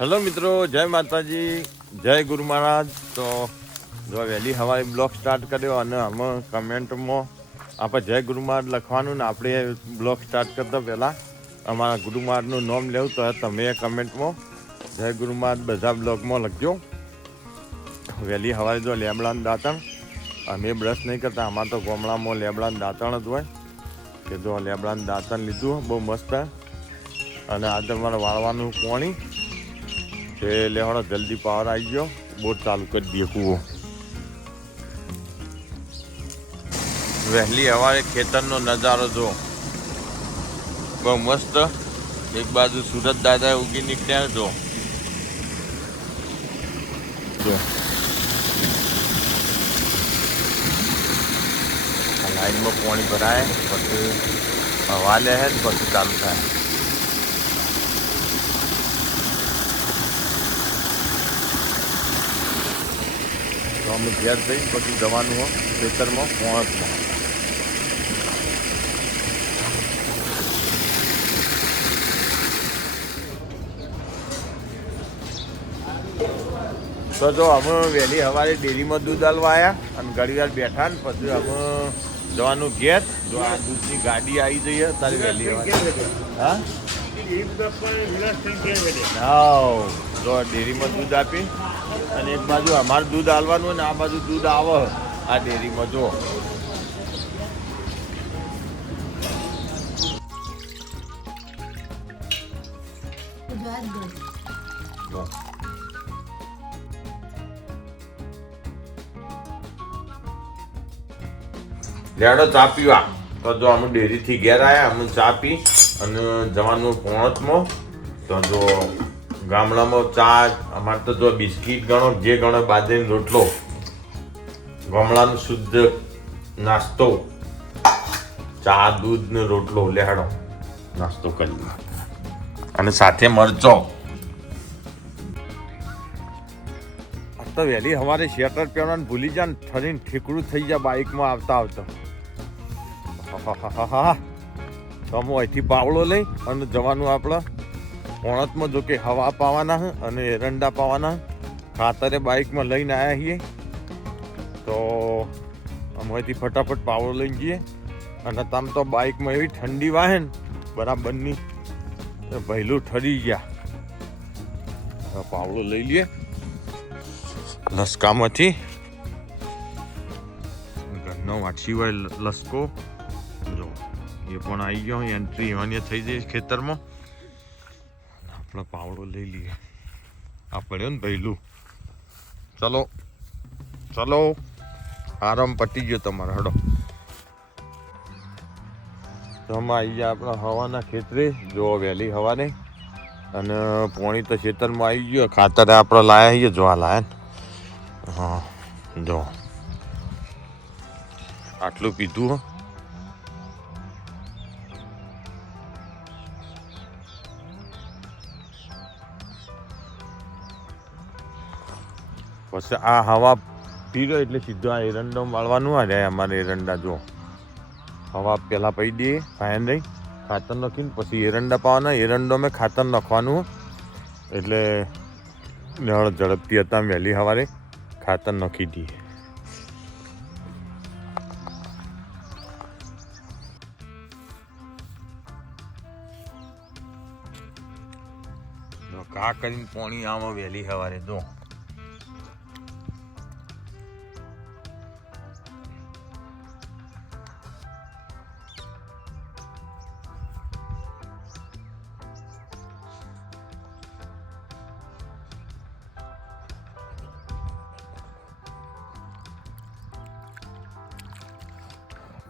Hello મિત્રો, જય માતાજી, જય ગુરુ મહારાજ. તો જો વહેલી હવાએ બ્લોગ સ્ટાર્ટ કર્યો અને અમે કમેન્ટમાં આપણે જય ગુરુ મહારાજ લખવાનું ને આપણે બ્લોગ સ્ટાર્ટ કરતા પહેલાં અમારા ગુરુ મહારાજનું નામ લેવું તો તમે કમેન્ટમાં જય ગુરુ મહારાજ બધા બ્લોગમાં લખજો. વહેલી હવાએ જો લેબડાનું દાંતણ, અમે બ્રશ નહીં કરતા આમાં તો ગામડામાં લેબડાનું દાંતણ જ હોય. કે જો લેબડાનું દાંતણ લીધું, બહુ મસ્ત. અને આજે મારે વાળવાનું પોણી. તે લેવાનો જલ્દી પાવર આવી ગયો. બોટ ચાલુ કરી દઈએ કૂવો. વહેલી સવારે ખેતરનો નજારો જો બહુ મસ્ત. એક બાજુ સુરત દાદા ઉગી નીકળ્યા જો લાઈનમાં પાણી ભરાય, પછી હવા લે પછી ચાલુ થાય. અમે ઘેર જઈ પછી જવાનું હોય ખેતરમાં પોણસમાં તો જો અમે વહેલી સવારે ડેરીમાં દૂધ આલવા આવ્યા અને ઘડીવાર બેઠા ને પછી અમે જવાનું ઘેર. જો આ દૂધની ગાડી આવી જઈએ તારી વહેલી હા? હા જો ડેરીમાં દૂધ આપી. અને એક બાજુ અમારે દૂધ આલવાનું ને આ બાજુ દૂધ આવે આ ડેરીમાં જો. લેડો ચા પીવા. તો જો અમે ડેરીથી ઘેર આવ્યા અમે ચા પી અને જવાનું પોણતમાં. તો જો ગામડામાં ચા, અમારે તો જો બિસ્કીટ ગણો, જે ગણો બાજરીનો રોટલો, ગામડાનો શુદ્ધ નાસ્તો. ચા દૂધ ને રોટલો, લેહાડો. નાસ્તો કરી અને સાથે મરચો. તો વહેલી સવારે શેટર પહેરવાનું ભૂલી જાય ને ઠરીને ઠીકડું થઈ જાય બાઇકમાં આવતા આવતા. આહાહાહાહા. તો હું અહીંથી પાવડો લઈ અને જવાનું આપણે પોણતમાં જો કે હવા પાવાના અને એરંડા પાવાના. ખાતરે બાઇકમાં લઈને આવ્યા છીએ. તો અહીંથી ફટાફટ પાવડો લઈને જઈએ. અને તમ તો બાઇકમાં એવી ઠંડી વાહે ને બરાબરની ભયલું ઠરી ગયા. પાવડો લઈ લઈએ. લસકામાંથી. ઘરનો લ- લસકો. જો, એ પણ આવી ગયો એન્ટ્રી એવાની થઈ જઈશ ખેતરમાં. આપણે પાવડો લઈ લઈએ. આ પડ્યો ને પહેલું ચલો ચલો. આરામ પટી ગયો તમારો, હડો. તો આવી ગયા આપણા હવાના ખેતરે. જો વહેલી હવાને. અને પોણી તો ખેતરમાં આવી ગયો. ખાતર આપણે લાયા છીએ જો આ લાયા હા, જો. આટલું પીધું પછી આ હવા પીરો એટલે સીધું આ એરંડો વાળવાનું આ રહ્યા અમારે એરંડા, જો. હવા પહેલાં પડી દઈએ ફાયન રહી. ખાતર નાખીને પછી એરંડા પાવાના. એરંડો મેં ખાતર નાખવાનું. એટલે નળ ઝડપથી હતા વહેલી સવારે. ખાતર નાખી દઈએ. કા કરીને પોણી આમાં વહેલી સવારે, જો.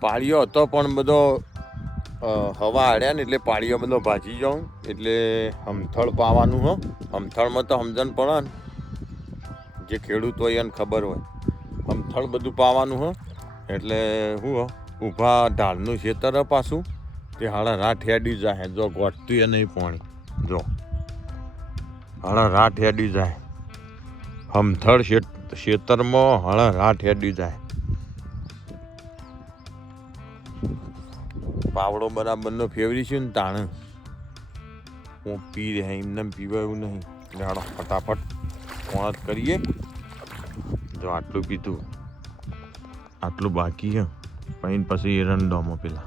પાળીઓ હતો પણ બધો હવા આડ્યા ને એટલે પાળીઓ બધો ભાજી જાઉં. એટલે હમથળ પાવાનું હો. હમથળમાં તો સમજણ પડે ને. જે ખેડૂત હોય એને ખબર હોય. હમથળ બધું પાવાનું હો. એટલે શું હો, ઊભા ઢાળનું ખેતર પાછું. તે હાડા રાત હેડી જાય જો ગોઠતું એ નહીં પાણી. જો. હાડા રાઠ હેડી જાય હમથળ ખેત- ખેતરમાં હાડા રાત હેડી જાય પાવડો બરાબરનો ફેવરી છે ને તાણે. હું પી રહ્યા એમને પીવા એવું નહીં. જાણો, ફટાફટ કોણ જ કરીએ. જો આટલું પીધું. આટલું બાકી છે. પછી પછી એરંડોમાં પેલા.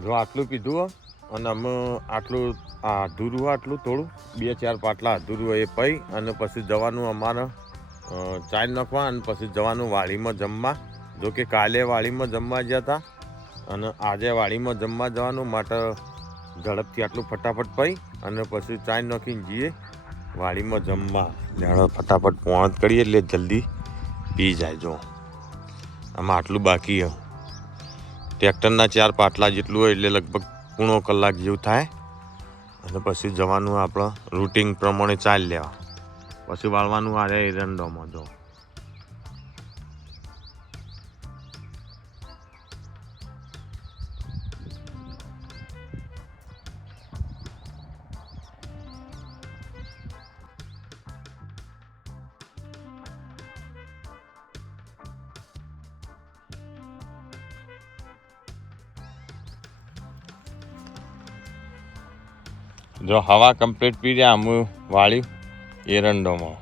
જો આટલું પીધું અને અમે આટલું આ અધૂરું આટલું થોડું. બે, ચાર પાટલા અધૂરું એ પઈ અને પછી જવાનું અમારે ચાય નાખવા અને પછી જવાનું વાડીમાં જમવા. જો કે કાલે વાડીમાં જમવા ગયા હતા અને આજે વાડીમાં જમવા જવાનું માટે ઝડપથી આટલું ફટાફટ પઈ અને પછી ચાય નાખીને જઈએ વાડીમાં જમવા. જાણે ફટાફટ પહોંચ કરીએ એટલે જલ્દી પી જાય જો. આમાં આટલું બાકી ટ્રેક્ટરના ચાર પાટલા જેટલું હોય એટલે લગભગ પૂણો કલાક જેવું થાય. અને પછી જવાનું આપણે રૂટિંગ પ્રમાણે ચાલી લેવા પછી વાળવાનું આ એરંડોમાં જો જો હવા કમ્પ્લીટ પી રહ્યા અમે વાળી એરંડોમાં.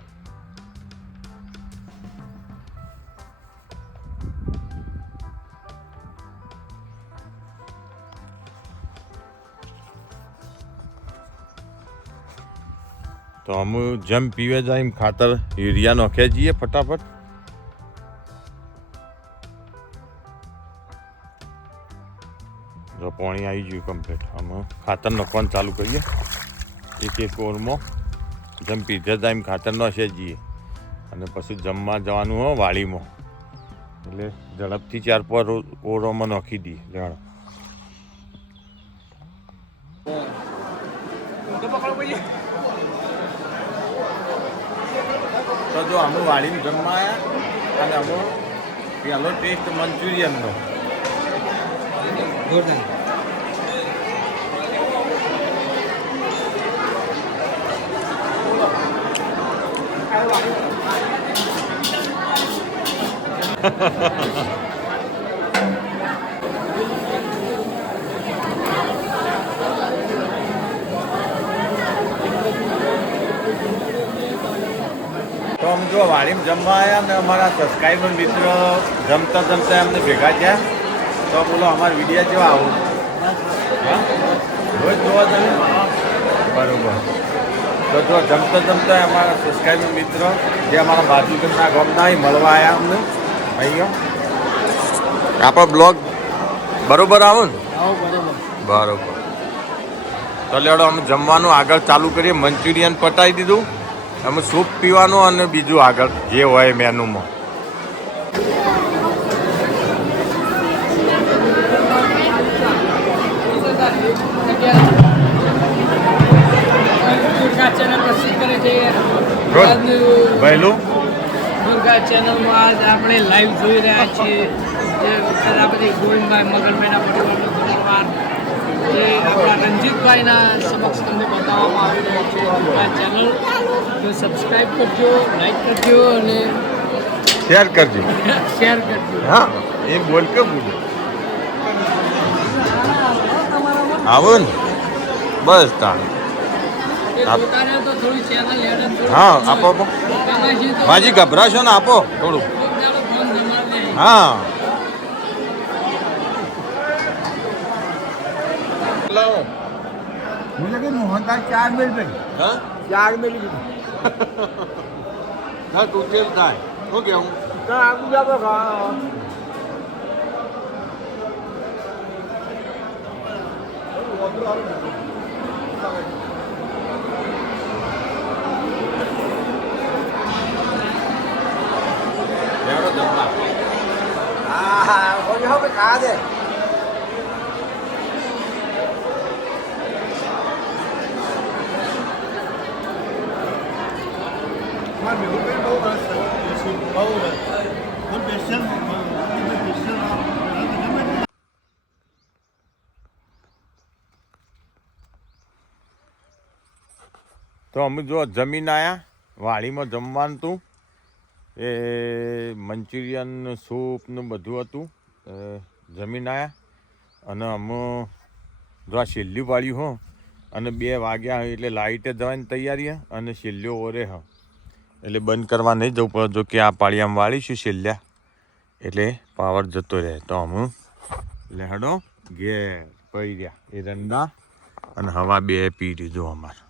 તો અમુ જેમ પીવે જાય એમ ખાતર યુરિયા નોખે જઈએ ફટાફટ. પાણી આવી ગયું કમ્પ્લીટ અમે ખાતર નાખવાનું ચાલુ કરીએ. એક એક ઓરમાં જેમ પીધે ટાઈમ ખાતર નાખીએ જઈએ અને પછી જમવા જવાનું હોય વાડીમાં. એટલે ઝડપથી ચાર પર ઓરોમાં નાખી દઈએ જાણો તો જો અમે વાડીમાં જમવા આવ્યા અને અમે પહેલો ટેસ્ટ મંચુરિયનનો. તો આમ જો વાડીમાં જમવા આવ્યા ને અમારા સબસ્ક્રાઈબર મિત્ર જમતા જમતા એમને ભેગા થયા. તો બોલો અમારા વિડીયા જેવા આવું? રોજ જોવા તમે? બરોબર. તો જો જમતા જમતા અમારા સબસ્ક્રાઈબર મિત્ર જે અમારા બાજુના ગામના મળવા આવ્યા અમને. અહીંયા આપણો બ્લોગ. બરોબર આવો ને? બરોબર. તો લેડો અમે જમવાનું આગળ ચાલુ કરીએ. મંચુરિયન પટાઈ દીધું. અમે સૂપ પીવાનું અને બીજું આગળ જે હોય મેનુમાં. વહેલું દુર્ગા ચેનલમાં આજ આપણે લાઈવ જોઈ રહ્યા છીએ. જે પ્રજાપતિ ગોવિંદભાઈ મગનભાઈના પરિવારનો પરિવાર જે આપણા રંજીતભાઈના સમક્ષ તમને બતાવવામાં આવી રહ્યો છે. દુર્ગા ચેનલ તો સબસ્ક્રાઈબ કરજો લાઈક કરજો અને શેર કરજો. શેર કરજો. હા એ બોલ કે બોલો. આવો ને. બસ તાણ. હા આપો આપો. માજી ગભરાશો ને આપો થોડું. હા. મોહનદાસ ચાર મિલ ભાઈ ચાર મિલ હા તું તેલ થાય. શું કેવું આગું જાવ ખા เข้าไปขาสิมันมีคนเป็นโบราณสุดสุดโบราณคนเป็นเส้นมันเป็นเส้นเรา તો અમે જો જમીન આવ્યા વાડીમાં જમવાનું હતું એ મંચુરિયન સૂપનું બધું હતું જમીન આવ્યા અને અમે જો આ છેલ્લી પાડ્યું હો અને બે વાગ્યા હોય એટલે લાઇટે જવાની તૈયારી અને છેલ્લો ઓરે હ. એટલે બંધ કરવા નહીં જવું પડે, જો કે આ પાળિયામાં વાળીશું છેલ્લા. એટલે પાવર જતો રહે. તો અમે લેહડો ઘેર પડી રહ્યા એ રંડા અને હવા બે પી લીધું અમારે.